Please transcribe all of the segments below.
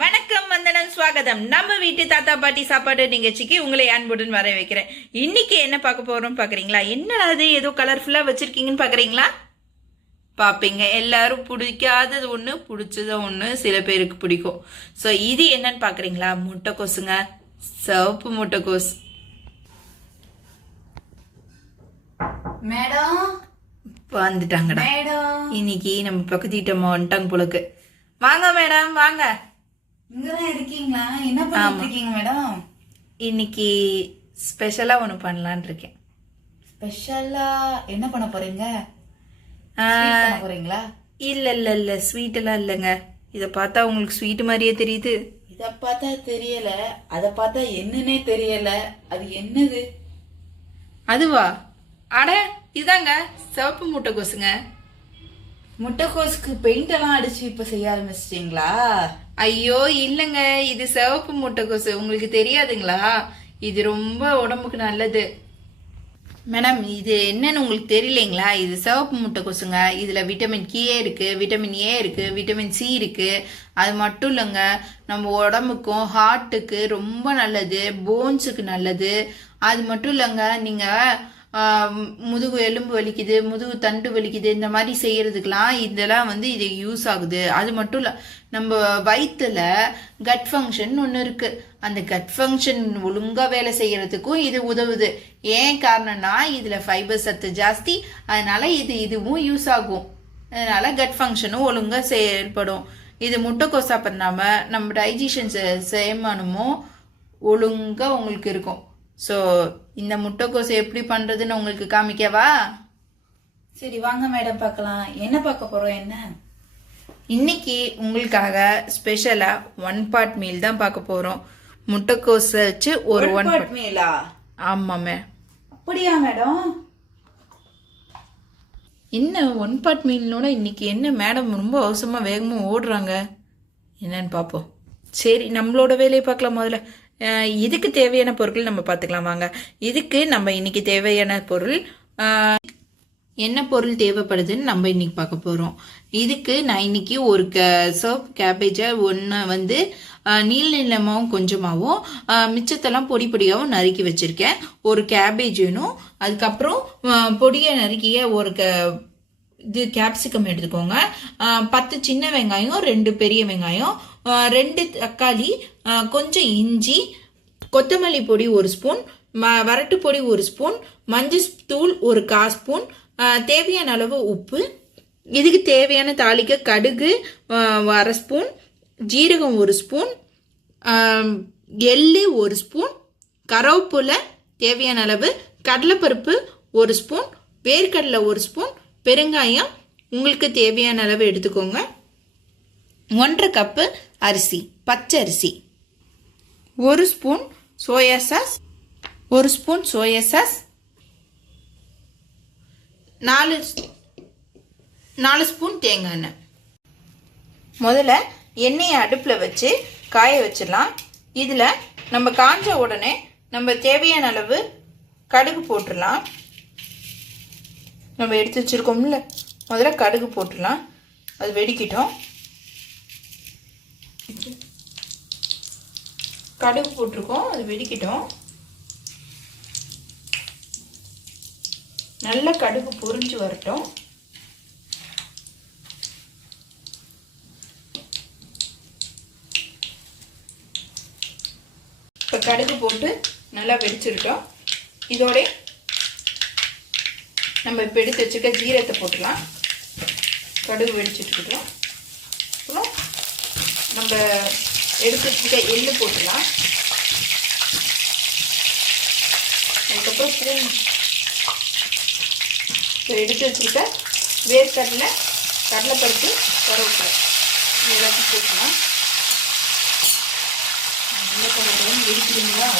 வணக்கம், வந்தனம், ஸ்வாகதம். நம்ம வீட்டு தாத்தா பாட்டி சாப்பாடு நிகழ்ச்சிக்கு உங்களை அன்புடன் வர வைக்கிறேன். இன்னைக்கு என்ன பார்க்க போறோம் பாக்குறீங்களா? என்னடா அது ஏதோ கலர்ஃபுல்லா வச்சிருக்கீங்கன்னு பாக்குறீங்களா? பாப்பீங்க. எல்லாரும் பிடிக்காதது ஒண்ணு, பிடிச்சது ஒண்ணு, சில பேருக்கு பிடிக்கும். ஸோ இது என்னன்னு பாக்குறீங்களா? முட்டைக்கோசுங்க, சிவப்பு முட்டைக்கோஸ். மேடம் வந்துட்டாங்கடா. இன்னைக்கு நம்ம பக்கத்து வீட்டம்மா வந்துட்டாங்க போலக்கு. வாங்க மேடம், வாங்க. இங்கதான் இருக்கீங்களா? என்ன பண்ணிட்டு இருக்கீங்க மேடம்? இன்னைக்கு ஸ்பெஷலா ஒன்று பண்ணலான் இருக்கேன். ஸ்பெஷலா என்ன பண்ண போறீங்க? பண்ண போறீங்களா? இல்ல இல்ல இல்ல, ஸ்வீட் எல்லாம் இல்லைங்க. இத பார்த்தா உங்களுக்கு ஸ்வீட் மாதிரியே தெரியுது. இத பார்த்தா தெரியல, அத பார்த்தா என்னன்னே தெரியல. அது என்னது? அதுவா? அட இதாங்க சிவப்பு முட்டைக்கோசுங்க. முட்டைக்கோசுக்கு பெயிண்ட் எல்லாம் அடிச்சு இப்ப செய்ய ஆரம்பிச்சிட்டீங்களா? ஐயோ இல்லைங்க, இது சிவப்பு முட்டைக்கோசு. உங்களுக்கு தெரியாதுங்களா? இது ரொம்ப உடம்புக்கு நல்லது. மேடம், இது என்னன்னு உங்களுக்கு தெரியலைங்களா? இது சிவப்பு முட்டைக்கோசுங்க. இதுல விட்டமின் கே இருக்கு, விட்டமின் ஏ இருக்கு, விட்டமின் சி இருக்கு. அது மட்டும் இல்லைங்க, நம்ம உடம்புக்கும் ஹார்ட்டுக்கு ரொம்ப நல்லது, போன்ஸுக்கு நல்லது. அது மட்டும் இல்லைங்க, நீங்க முதுகு எலும்பு வலிக்குது, முதுகு தண்டு வலிக்குது, இந்த மாதிரி செய்யறதுக்கெல்லாம் இதெல்லாம் இது யூஸ் ஆகுது. அது மட்டும் இல்லை, நம்ம வயிற்றுல கட் ஃபங்க்ஷன் ஒன்று இருக்கு. அந்த கட் ஃபங்க்ஷன் ஒழுங்கா வேலை செய்யறதுக்கும் இது உதவுது. ஏன் காரணம்னா இதுல ஃபைபர் சத்து ஜாஸ்தி, அதனால இதுவும் யூஸ் ஆகும். அதனால கட் ஃபங்க்ஷனும் ஒழுங்கா செயல்படும். இது முட்டைக்கோஸ் சாப்பிட்றாம நம்ம டைஜஷன் செரிமானமும் ஒழுங்கா உங்களுக்கு இருக்கும். ஸோ இந்த முட்டைக்கோசை எப்படி பண்றதுன்னு உங்களுக்கு காமிக்கவா? சரி வாங்க மேடம், பார்க்கலாம். என்ன பார்க்க போறோம்? என்ன இன்னைக்கு உங்களுக்காக ஸ்பெஷலா 1 part மீல் தான் பார்க்க போறோம். முட்டைக்கோஸ் வச்சு ஒரு 1 part மீலா? ஆமாமே. அப்படியா மேடம்? என்ன 1 part மீல்னோட இன்னைக்கு என்ன மேடம் ரொம்ப அவசரமா வேகமா ஓடுறாங்க? என்னன்னு பார்ப்போம். சரி, நம்மளோட வேலையை பார்க்கலாம். முதல்ல இதுக்கு தேவையான பொருட்கள் நம்ம பார்த்துக்கலாம் வாங்க. இதுக்கு நம்ம இன்னைக்கு தேவையான பொருள் என்ன பொருள் தேவைப்படுதுன்னு நம்ம இன்னைக்கு பார்க்க போறோம். இதுக்கு நான் இன்னைக்கு ஒரு சர்வ் கேபேஜை ஒன்று நீல நீளமாகவும் கொஞ்சமாகவும் மிச்சத்தெல்லாம் பொடி பொடியாகவும் நறுக்கி வச்சிருக்கேன். ஒரு கேபேஜ் வேணும். அதுக்கப்புறம் பொடியை நறுக்கிய ஒரு இது கேப்சிகம் எடுத்துக்கோங்க. 10 சின்ன வெங்காயம், 2 பெரிய வெங்காயம், 2 தக்காளி, கொஞ்சம் இஞ்சி, கொத்தமல்லி பொடி 1 ஸ்பூன், வரட்டு பொடி 1 ஸ்பூன், மஞ்சள் தூள் 1/4 ஸ்பூன், தேவையான அளவு உப்பு. இதுக்கு தேவையான தாளிக்க கடுகு 1/2 ஸ்பூன், ஜீரகம் 1 ஸ்பூன், எள்ளு 1 ஸ்பூன், கருவேப்பிலை தேவையான அளவு, கடலைப்பருப்பு 1 ஸ்பூன், வேர்க்கடலை 1 ஸ்பூன், பெருங்காயம் உங்களுக்கு தேவையான அளவு எடுத்துக்கோங்க. 1/2 கப்பு அரிசி, பச்சை அரிசி, 1 spoon soya sauce, 1 spoon soya sauce, 4 spoon தேங்காய் எண்ணெய். முதல்ல எண்ணெயை அடுப்பில் வச்சு காய வச்சிடலாம். இதில் நம்ம காஞ்ச உடனே நம்ம தேவையான அளவு கடுகு போட்டுடலாம். நம்ம எடுத்து வச்சிருக்கோம்ல, முதல்ல கடுகு போட்டுடலாம். அது வெடிக்கிட்டோம். கடுகு போட்டிருக்கோம், அது வெடிக்கிட்டோம். நல்ல கடுகு பொரிஞ்சு வரட்டும். இப்போ கடுகு போட்டு நல்லா வெடிச்சிருக்கோம். இதோட நம்ம இப்போ எடுத்து வச்சுக்க ஜீரகத்தை போட்டுக்கலாம். கடுகு வெடிச்சிட்டு இருக்கோம். அப்புறம் நம்ம எடுத்து வச்சுக்க எள்ளு போட்டுக்கலாம். அதுக்கப்புறம் இப்போ எடுத்து வச்சுருக்க வேர்க்கடலை, கடலைப்பருப்பு, கருவேப்பிலை எல்லாத்தையும் போட்டுக்கலாம். நல்ல கடலை வெடிக்கிறீங்களா?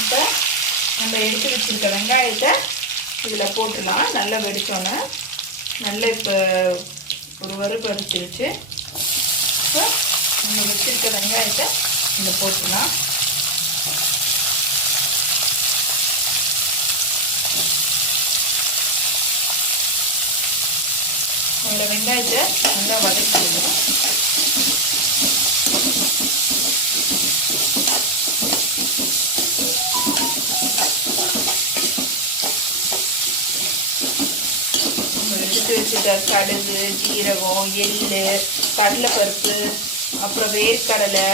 இப்போ நம்ம எடுத்து வச்சுருக்க வெங்காயத்தை இதில் போட்டுடலாம். நல்லா வெடிச்சோன்னே நல்லா இப்போ ஒரு வறுப்பு அரிச்சிருச்சு. இப்போ நம்ம வச்சுருக்க வெங்காயத்தை இதில் போட்டுடலாம். அதில் வெங்காயத்தை நல்லா வதக்கிடணும். எடுத்து வச்சுருக்க கடுகு, ஜீரகம், எள்ளு, கடலைப்பருப்பு, அப்புறம் வேர்க்கடலை,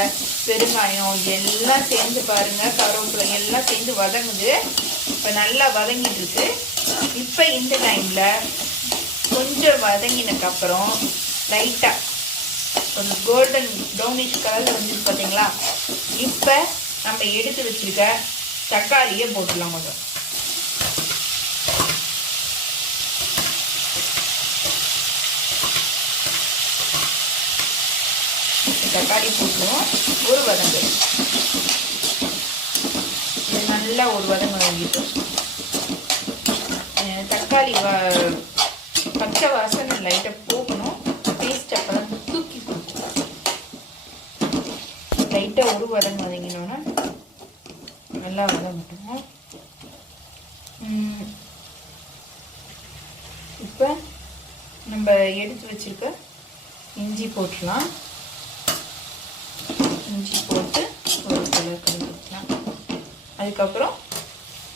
பெருங்காயம் எல்லாம் சேர்ந்து பாருங்கள், கருவேப்பிலை எல்லாம் சேர்ந்து வதங்குது. இப்போ நல்லா வதங்கிட்டு இருக்கு. இப்போ இந்த டைமில் கொஞ்சம் வதங்கினதுக்கப்புறம் லைட்டாக ஒரு கோல்டன் ப்ரௌனிஷ் கலரில் வந்துருக்கு பார்த்தீங்களா? இப்போ நம்ம எடுத்து வச்சுருக்க தக்காளியை போட்டுடலாம். கொஞ்சம் தக்காளி போட்டுருவோம். ஒரு வதங்கு நல்லா ஒரு வதங்க வாங்கிட்டோம். தக்காளி பச்சை வாசனை லைட்டாக போகணும். டேஸ்ட் அப்போ தான் தூக்கி கொடுக்கும். லைட்டாக ஒரு வதங்க வதங்கினோன்னா நல்லா வதங்கட்டும். இப்போ நம்ம எடுத்து வச்சிருக்க இஞ்சி போட்டுடலாம். இஞ்சி போட்டு ஒரு கலர் கலந்துக்கலாம். அதுக்கப்புறம்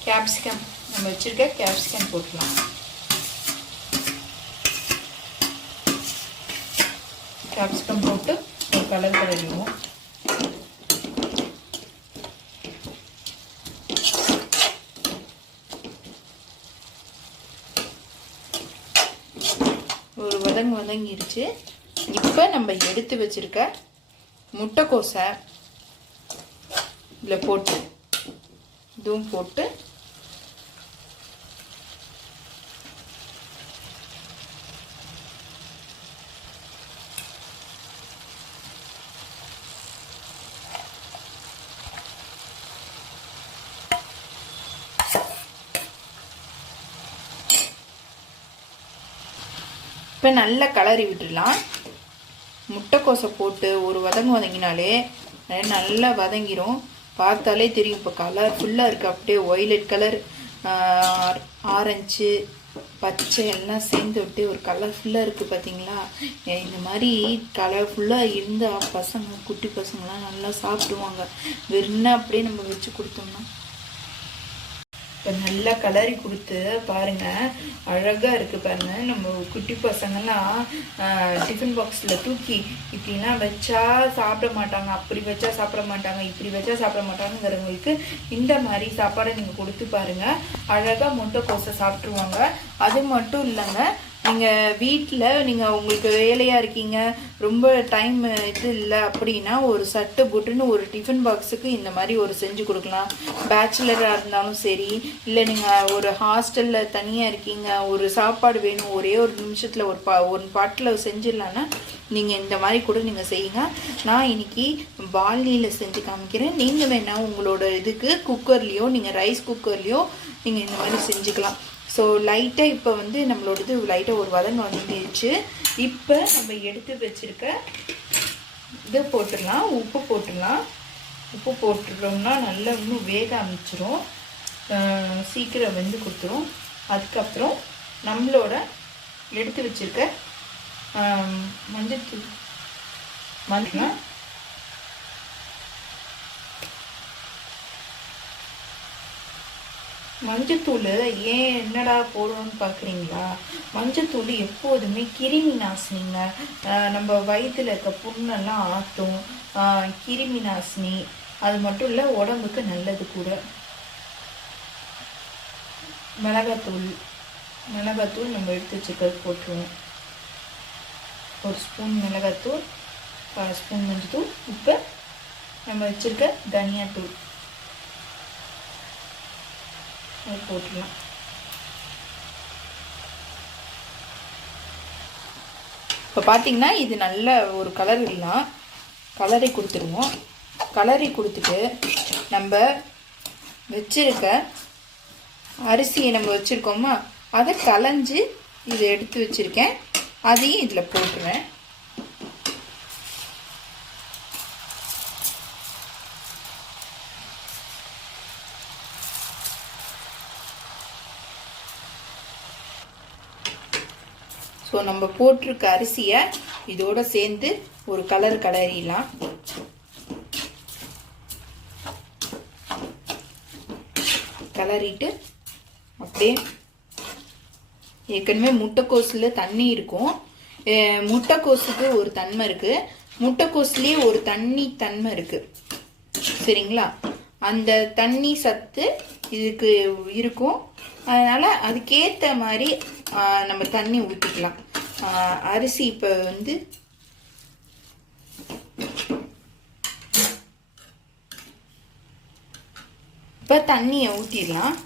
கேப்சிகம், நம்ம வச்சுருக்க கேப்சிகம் போட்டுக்கலாம். கேப்சிகம் போட்டு ஒரு கலர் கலரிடுவோம். ஒரு வதங்கிருச்சு. இப்போ நம்ம எடுத்து வச்சிருக்க முட்டைக்கோசை இதில் போட்டு இதுவும் போட்டு இப்போ நல்லா கலரி விட்டுடலாம். முட்டைக்கோசை போட்டு ஒரு வதங்கினாலே நல்லா வதங்கிரும். பார்த்தாலே தெரியும். இப்போ கலர் ஃபுல்லாக இருக்குது. அப்படியே ஒய்லட் கலர், ஆரஞ்சு, பச்சை எல்லாம் சேர்ந்து அப்படியே ஒரு கலர்ஃபுல்லாக இருக்குது பார்த்தீங்களா? இந்த மாதிரி கலர்ஃபுல்லாக இருந்தால் பசங்க, குட்டி பசங்களாம் நல்லா சாப்பிடுவாங்க. வெறும் அப்படியே நம்ம வச்சு கொடுத்தோம்னா. இப்போ நல்லா கலரி கொடுத்து பாருங்கள், அழகாக இருக்குது பாருங்கள். நம்ம குட்டி பசங்கள்லாம் டிஃபன் பாக்ஸில் தூக்கி இப்படிலாம் வச்சா சாப்பிட மாட்டாங்க, அப்படி வச்சா சாப்பிட மாட்டாங்க, இப்படி வச்சா சாப்பிட மாட்டாங்கிறவங்களுக்கு இந்த மாதிரி சாப்பாடை நீங்கள் கொடுத்து பாருங்கள். அழகாக முட்டைக்கோசை சாப்பிட்ருவாங்க. அது மட்டும் இல்லைங்க, நீங்கள் வீட்டில் நீங்கள் உங்களுக்கு வேலையாக இருக்கீங்க, ரொம்ப டைம் இது இல்லை அப்படின்னா ஒரு சட்டை போட்டுன்னு ஒரு டிஃபன் பாக்ஸுக்கு இந்த மாதிரி ஒரு செஞ்சு கொடுக்கலாம். பேச்சுலராக இருந்தாலும் சரி, இல்லை நீங்கள் ஒரு ஹாஸ்டலில் தனியாக இருக்கீங்க, ஒரு சாப்பாடு வேணும், ஒரே ஒரு நிமிஷத்தில் ஒரு பாட்டில் செஞ்சிடலான்னா நீங்கள் இந்த மாதிரி கூட நீங்கள் செய்யுங்க. நான் இன்னைக்கு பால்னியில் செஞ்சு காமிக்கிறேன். நீங்கள் வேணால் உங்களோட இதுக்கு குக்கர்லேயோ, நீங்கள் ரைஸ் குக்கர்லேயோ நீங்கள் இந்த மாதிரி செஞ்சுக்கலாம். ஸோ லைட்டாக இப்போ வந்து நம்மளோடது லைட்டாக ஒரு வதங்க வந்துடுச்சு. இப்போ நம்ம எடுத்து வச்சுருக்க இதை போட்டுடலாம். உப்பு போட்டுடலாம். உப்பு போட்டுட்டோம்னா நல்லா இன்னும் வேக ஆரம்பிச்சிரும், சீக்கிரம் வெந்து கொடுத்துரும். அதுக்கப்புறம் நம்மளோட எடுத்து வச்சுருக்க மஞ்சள் மஞ்சத்தூள் ஏன் என்னடா போடுறோன்னு பார்க்குறீங்களா? மஞ்சத்தூள் எப்போதுமே கிருமி நாசினிங்க. நம்ம வயிற்றில் இருக்க புண்ணெல்லாம் ஆற்றும். கிருமி நாசினி. அது மட்டும் இல்லை, உடம்புக்கு நல்லது கூட. மிளகாத்தூள் நம்ம எடுத்து வச்சுக்கிறது போட்டுருவோம். ஒரு ஸ்பூன் மிளகாத்தூள், 1/2 ஸ்பூன் மஞ்சத்தூள். இப்போ நம்ம வச்சுருக்க தனியாத்தூள் போட்டுடலாம். இப்போ பார்த்தீங்கன்னா இது நல்ல ஒரு கலர் இல்லாம் கலரை கொடுத்துருவோம். கலரை கொடுத்துட்டு நம்ம வச்சிருக்க அரிசியை நம்ம வச்சுருக்கோமா, அதை களைஞ்சி இதை எடுத்து வச்சுருக்கேன். அதையும் இதில் போட்டுருவேன். ஸோ நம்ம போட்டிருக்க அரிசியை இதோடு சேர்ந்து ஒரு கலர் கலரிடலாம். கலரிட்டு அப்படியே ஏற்கனவே முட்டைக்கோஸில் தண்ணி இருக்கும். முட்டைக்கோஸுக்கு ஒரு தன்மை இருக்குது, முட்டைக்கோஸ்லேயே ஒரு தன்மை இருக்குது. சரிங்களா? அந்த தண்ணி சத்து இதுக்கு இருக்கும். அதனால் அதுக்கேற்ற மாதிரி நம்ம தண்ணி ஊற்றிக்கலாம். அரிசி இப்போ வந்து இப்போ தண்ணியை ஊற்றிடலாம்.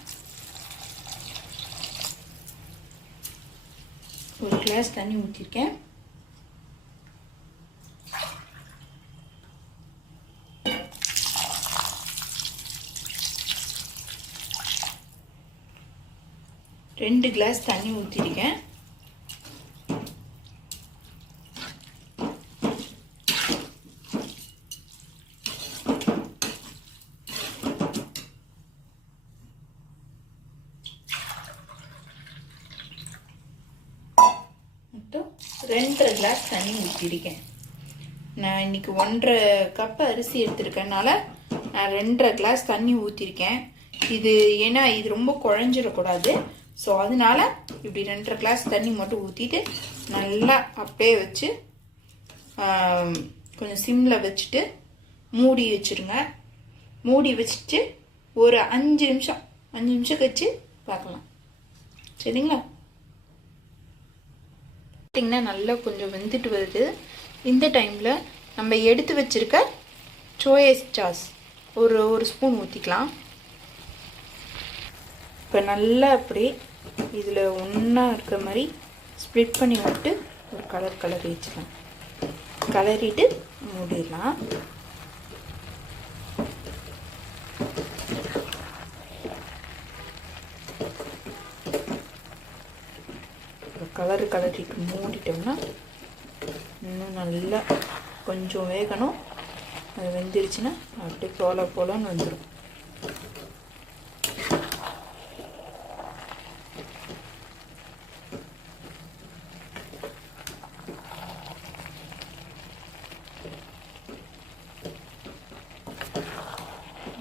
ஒரு கிளாஸ் தண்ணி ஊற்றிருக்கேன். ரெண்டு கிளாஸ் தண்ணி ஊற்றிருக்கேன். மட்டும் 2.5 கிளாஸ் தண்ணி ஊற்றிருக்கேன். நான் இன்னைக்கு 1.5 கப் அரிசி எடுத்திருக்கனால நான் 2.5 கிளாஸ் தண்ணி ஊற்றிருக்கேன். இது ஏன்னா இது ரொம்ப குழஞ்சிடக்கூடாது. ஸோ அதனால இப்படி 2.5 கிளாஸ் தண்ணி மட்டும் ஊற்றிட்டு நல்லா அப்படியே வச்சு கொஞ்சம் சிம்மில் வச்சுட்டு மூடி வச்சுருங்க. மூடி வச்சுட்டு ஒரு 5 நிமிஷம் கழிச்சு பார்க்கலாம். சரிங்களா? பார்த்தீங்கன்னா நல்லா கொஞ்சம் வெந்துட்டு வருது. இந்த டைமில் நம்ம எடுத்து வச்சுருக்க சோயா சாஸ் ஒரு ஸ்பூன் ஊற்றிக்கலாம். இப்போ நல்லா அப்படி இதில் ஒன்றா இருக்கிற மாதிரி ஸ்ப்ளிட் பண்ணி விட்டு ஒரு கலரி வச்சுக்கலாம். கலரிட்டு மூடிடலாம். கலரிட்டு மூடிட்டோம்னா இன்னும் நல்லா கொஞ்சம் வேகணும். அது வெந்துருச்சுன்னா அப்படியே போலன்னு வந்துடும்.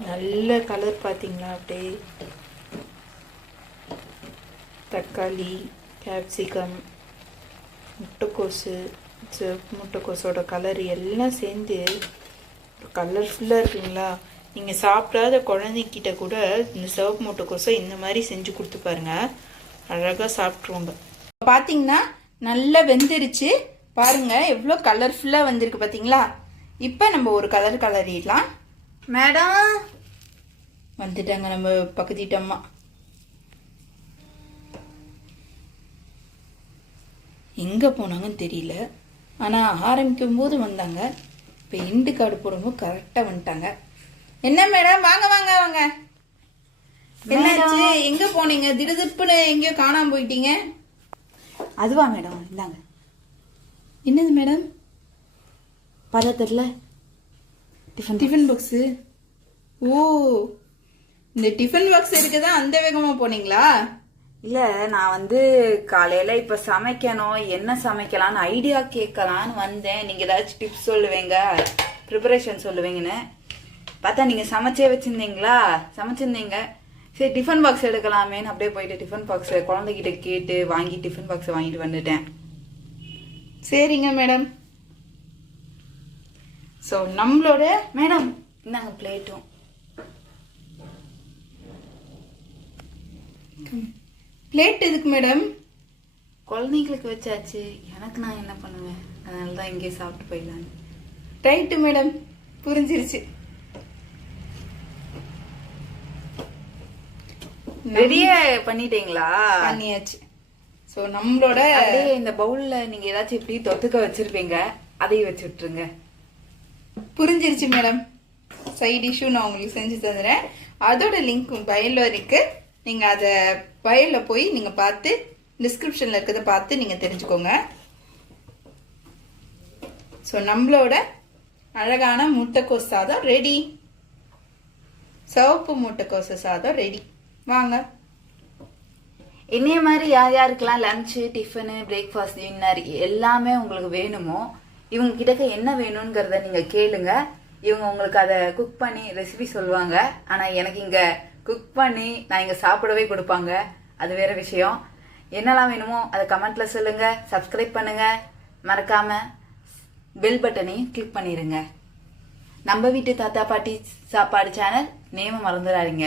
நல்ல கலர் பார்த்தீங்களா? அப்படியே தக்காளி, கேப்சிகம், முட்டைக்கோஸோட கலர் எல்லாம் சேர்ந்து கலர்ஃபுல்லாக இருக்குங்களா? நீங்கள் சாப்பிடாத குழந்தைக்கிட்ட கூட இந்த சிவப்பு முட்டைக்கோஸை இந்த மாதிரி செஞ்சு கொடுத்து பாருங்க, அழகாக சாப்பிட்ருவாங்க. பார்த்தீங்கன்னா நல்லா வெந்துருச்சு. பாருங்க எவ்வளோ கலர்ஃபுல்லாக வந்திருக்கு பார்த்தீங்களா? இப்போ நம்ம ஒரு கலரிடலாம். மேடம் வந்துட்டாங்க நம்ம பக்கத்திட்டம்மா. எங்கே போனாங்கன்னு தெரியல, ஆனால் ஆரம்பிக்கும் போது வந்தாங்க. இப்போ எண்டு கார்டு போடும்போது கரெக்டாக வந்துட்டாங்க. என்ன மேடம்? வாங்க. என்னாச்சு? எங்கே போனீங்க? திடுதிப்புன்னு எங்கேயோ காணாமல் போயிட்டீங்க. அதுவா மேடம்? இந்தாங்க. என்னது மேடம்? பதத்தில் டிஃபன் பாக்ஸு. ஓ, இந்த டிஃபன் பாக்ஸ் இருக்குதான் அந்த வேகமாக போனீங்களா? இல்லை, நான் வந்து காலையில் இப்போ சமைக்கணும், என்ன சமைக்கலான்னு ஐடியா கேட்கலான்னு வந்தேன். நீங்கள் ஏதாச்சும் டிப்ஸ் சொல்லுவீங்க, ப்ரிப்பரேஷன் சொல்லுவீங்கன்னு பார்த்தா நீங்கள் சமைச்சிருந்தீங்க. சரி டிஃபன் பாக்ஸ் எடுக்கலாமேன்னு அப்படியே போயிட்டு டிஃபன் பாக்ஸை குழந்தைகிட்ட கேட்டு வாங்கி டிஃபன் பாக்ஸை வாங்கிட்டு வந்துட்டேன். சரிங்க மேடம். ஸோ நம்மளோட மேடம் இந்தாங்க பிளேட்டும். பிளேட் எதுக்கு மேடம்? குழந்தைங்களுக்கு வச்சாச்சு, எனக்கு நான் என்ன பண்ணுவேன், அதனால தான் இங்கே சாப்பிட்டு போயிடலான்னு. ரைட்டு மேடம், புரிஞ்சிருச்சு. ரெடியா பண்ணிட்டீங்களா? பண்ணியாச்சு. ஸோ நம்மளோட இந்த பவுலில் நீங்கள் ஏதாச்சும் இப்படி தொட்டுக்க வச்சுருப்பீங்க, அதையும் வச்சு விட்டுருங்க. புரிஞ்சிருச்சு மேடம். சைட் டிஷ்ஷும் நான் உங்களுக்கு செஞ்சு தந்துடுறேன். அதோட லிங்க் பயோல இருக்கு. நீங்கள் அதை பயோவில் போய் நீங்கள் பார்த்து டிஸ்கிரிப்ஷனில் இருக்கிறத பார்த்து நீங்கள் தெரிஞ்சுக்கோங்க. ஸோ நம்மளோட அழகான முட்டைக்கோஸ் சாதம் ரெடி. சிவப்பு முட்டைக்கோஸ் சாதம் ரெடி. வாங்க. என்னைய மாதிரி யார் யாருக்கெல்லாம் லஞ்சு, டிஃபனு, பிரேக்ஃபாஸ்ட், டின்னர் எல்லாமே உங்களுக்கு வேணுமோ இவங்க கிட்ட என்ன வேணுங்கிறத நீங்க கேளுங்க. இவங்க உங்களுக்கு அதை குக் பண்ணி ரெசிபி சொல்லுவாங்க. ஆனா எனக்கு இங்க குக் பண்ணி நான் இங்க சாப்பிடவே கொடுப்பாங்க. அது வேற விஷயம். என்னெல்லாம் வேணுமோ அதை கமெண்ட்ல சொல்லுங்க. சப்ஸ்கிரைப் பண்ணுங்க. மறக்காம பெல் பட்டனையும் கிளிக் பண்ணிருங்க. நம்ம வீட்டு தாத்தா பாட்டி சாப்பாடு சேனல் நேம மறந்துடாதீங்க.